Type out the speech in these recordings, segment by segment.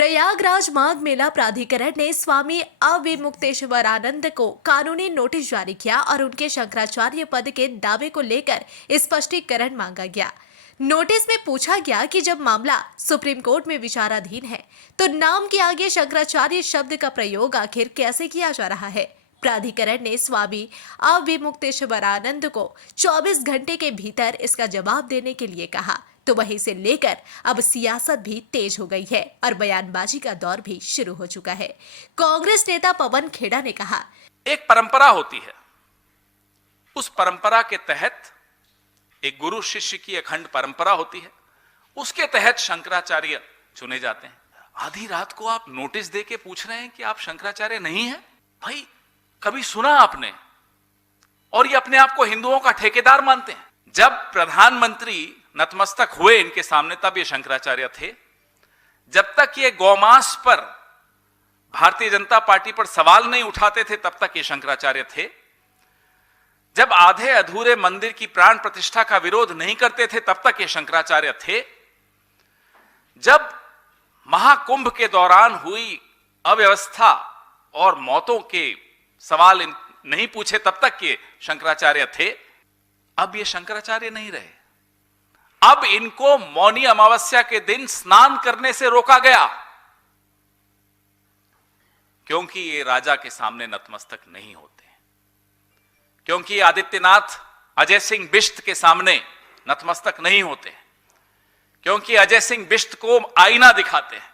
प्रयागराज माघ मेला प्राधिकरण ने स्वामी अविमुक्तेश्वरानंद को कानूनी नोटिस जारी किया और उनके शंकराचार्य पद के दावे को लेकर स्पष्टीकरण मांगा गया। नोटिस में पूछा गया कि जब मामला सुप्रीम कोर्ट में विचाराधीन है तो नाम के आगे शंकराचार्य शब्द का प्रयोग आखिर कैसे किया जा रहा है। प्राधिकरण ने स्वामी अविमुक्तेश्वरानंद को 24 घंटे के भीतर इसका जवाब देने के लिए कहा, तो वहीं से लेकर अब सियासत भी तेज हो गई है और बयानबाजी का दौर भी शुरू हो चुका है। कांग्रेस नेता पवन खेड़ा ने कहा, एक परंपरा होती है, उस परंपरा के तहत एक गुरु शिष्य की अखंड परंपरा होती है, उसके तहत शंकराचार्य चुने जाते हैं। आधी रात को आप नोटिस देके पूछ रहे हैं कि आप शंकराचार्य नहीं हैं? भाई कभी सुना आपने? और ये अपने आप को हिंदुओं का ठेकेदार मानते हैं। जब प्रधानमंत्री नतमस्तक हुए इनके सामने तब ये शंकराचार्य थे। जब तक ये गौमांस पर भारतीय जनता पार्टी पर सवाल नहीं उठाते थे तब तक ये शंकराचार्य थे। जब आधे अधूरे मंदिर की प्राण प्रतिष्ठा का विरोध नहीं करते थे तब तक ये शंकराचार्य थे। जब महाकुंभ के दौरान हुई अव्यवस्था और मौतों के सवाल नहीं पूछे तब तक ये शंकराचार्य थे। अब ये शंकराचार्य नहीं रहे। अब इनको मौनी अमावस्या के दिन स्नान करने से रोका गया क्योंकि ये राजा के सामने नतमस्तक नहीं होते, क्योंकि आदित्यनाथ अजय सिंह बिष्ट के सामने नतमस्तक नहीं होते, क्योंकि अजय सिंह बिष्ट को आईना दिखाते हैं।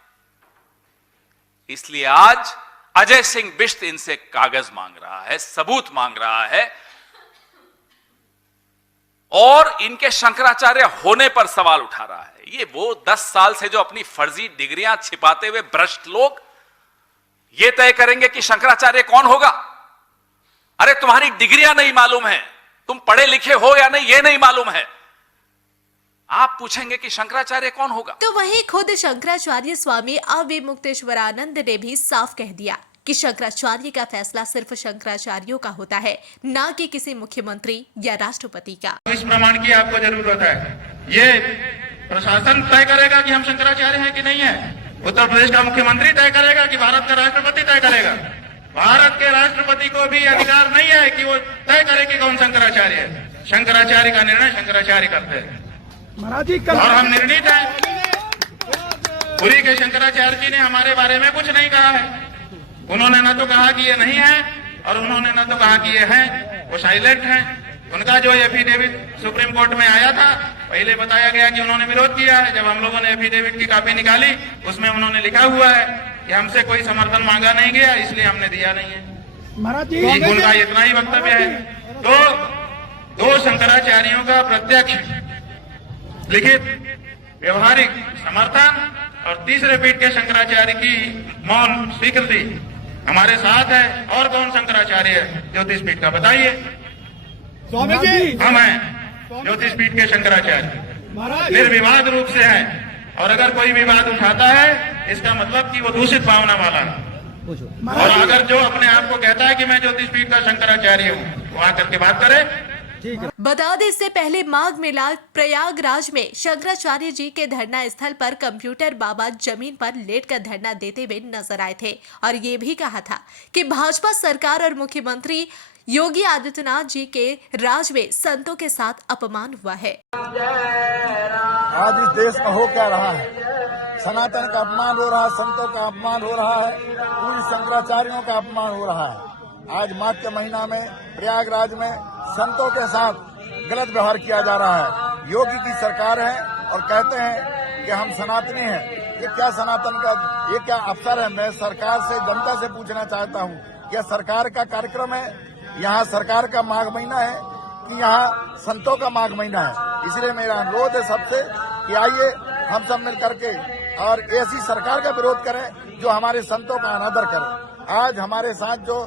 इसलिए आज अजय सिंह बिष्ट इनसे कागज मांग रहा है, सबूत मांग रहा है और इनके शंकराचार्य होने पर सवाल उठा रहा है। ये वो 10 साल से जो अपनी फर्जी डिग्रियां छिपाते हुए भ्रष्ट लोग ये तय करेंगे कि शंकराचार्य कौन होगा। अरे तुम्हारी डिग्रियां नहीं मालूम है, तुम पढ़े लिखे हो या नहीं ये नहीं मालूम है, आप पूछेंगे कि शंकराचार्य कौन होगा। तो वहीं खुद शंकराचार्य स्वामी अविमुक्तेश्वरानंद ने भी साफ कह दिया कि शंकराचार्य का फैसला सिर्फ शंकराचार्यों का होता है, ना कि किसी मुख्यमंत्री या राष्ट्रपति का। इस प्रमाण की आपको जरूरत है। ये प्रशासन तय करेगा कि हम शंकराचार्य हैं कि नहीं है। उत्तर प्रदेश का मुख्यमंत्री तय करेगा कि भारत का राष्ट्रपति तय करेगा। भारत के राष्ट्रपति को भी अधिकार नहीं है कि वो तय करे कि कौन शंकराचार्य है। शंकराचार्य का निर्णय शंकराचार्य करते हैं और हम निर्णित हैं। पुरी के शंकराचार्य जी ने हमारे बारे में कुछ नहीं कहा है। उन्होंने न तो कहा कि ये नहीं है और उन्होंने न तो कहा कि ये है, वो साइलेंट है। उनका जो एफिडेविट सुप्रीम कोर्ट में आया था, पहले बताया गया कि उन्होंने विरोध किया है। जब हम लोगों ने एफिडेविट की कॉपी निकाली उसमें उन्होंने लिखा हुआ है कि हमसे कोई समर्थन मांगा नहीं गया, इसलिए हमने दिया नहीं है। उनका इतना ही वक्तव्य है। तो दो शंकराचार्यों का प्रत्यक्ष लिखित व्यवहारिक समर्थन और तीसरे पीठ के शंकराचार्य की मौन स्वीकृति हमारे साथ है। और कौन शंकराचार्य है ज्योतिष पीठ का, बताइए। स्वामी जी हम हैं ज्योतिष पीठ के शंकराचार्य, निर्विवाद रूप से हैं। और अगर कोई विवाद उठाता है इसका मतलब कि वो दूषित भावना वाला है। और अगर जो अपने आप को कहता है कि मैं ज्योतिष पीठ का शंकराचार्य हूँ वो आकर के बात करे। बता दें, इससे पहले माघ मेला प्रयागराज में शंकराचार्य जी के धरना स्थल पर कंप्यूटर बाबा जमीन पर लेटकर धरना देते हुए नजर आए थे और ये भी कहा था कि भाजपा सरकार और मुख्यमंत्री योगी आदित्यनाथ जी के राज में संतों के साथ अपमान हुआ है। आज इस देश में हो क्या रहा है? सनातन का अपमान हो रहा है, संतों का अपमान हो रहा है, पूरी शंकराचार्यों का अपमान हो रहा है। आज माघ के महीना में प्रयागराज में संतों के साथ गलत व्यवहार किया जा रहा है। योगी की सरकार है और कहते हैं कि हम सनातनी हैं। ये क्या सनातन का, ये क्या अवसर है? मैं सरकार से, जनता से पूछना चाहता हूँ, यह सरकार का कार्यक्रम है? यहाँ सरकार का माघ महीना है कि यहाँ संतों का माघ महीना है? इसलिए मेरा अनुरोध है सबसे कि आइए हम सब मिल करके और ऐसी सरकार का विरोध करें जो हमारे संतों का अनादर करे। आज हमारे साथ जो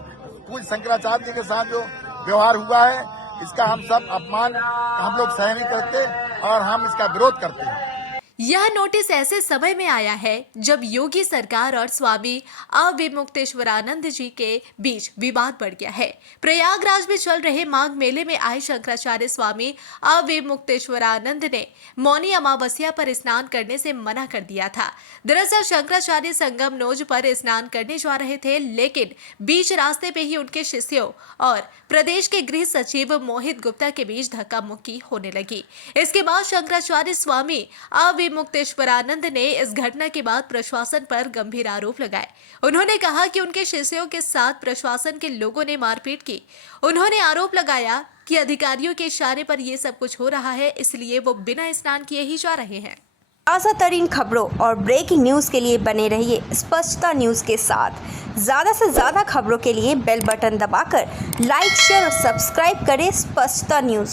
पूज्य शंकराचार्य जी के साथ जो व्यवहार हुआ है इसका हम सब अपमान हम लोग सह नहीं करते और हम इसका विरोध करते हैं। यह नोटिस ऐसे समय में आया है जब योगी सरकार और स्वामी अविमुक्तेश्वरानंद जी के बीच विवाद बढ़ गया है। प्रयागराज में चल रहे माघ मेले में आए शंकराचार्य स्वामी अविमुक्तेश्वरानंद ने मौनी अमावस्या पर स्नान करने से मना कर दिया था। दरअसल शंकराचार्य संगम नोज पर स्नान करने जा रहे थे, लेकिन बीच रास्ते पे ही उनके शिष्यों और प्रदेश के गृह सचिव मोहित गुप्ता के बीच धक्का मुक्की होने लगी। इसके बाद शंकराचार्य स्वामी अविमुक्तेश्वरानंद ने इस घटना के बाद प्रशासन पर गंभीर आरोप लगाए। उन्होंने कहा कि उनके शिष्यों के साथ प्रशासन के लोगों ने मारपीट की। उन्होंने आरोप लगाया कि अधिकारियों के इशारे पर ये सब कुछ हो रहा है, इसलिए वो बिना स्नान किए ही जा रहे हैं। ताज़ा तरीन खबरों और ब्रेकिंग न्यूज़ के लिए बने रहिए स्पष्टता न्यूज़ के साथ। ज़्यादा से ज़्यादा खबरों के लिए बेल बटन दबाकर लाइक, शेयर और सब्सक्राइब करें स्पष्टता न्यूज़।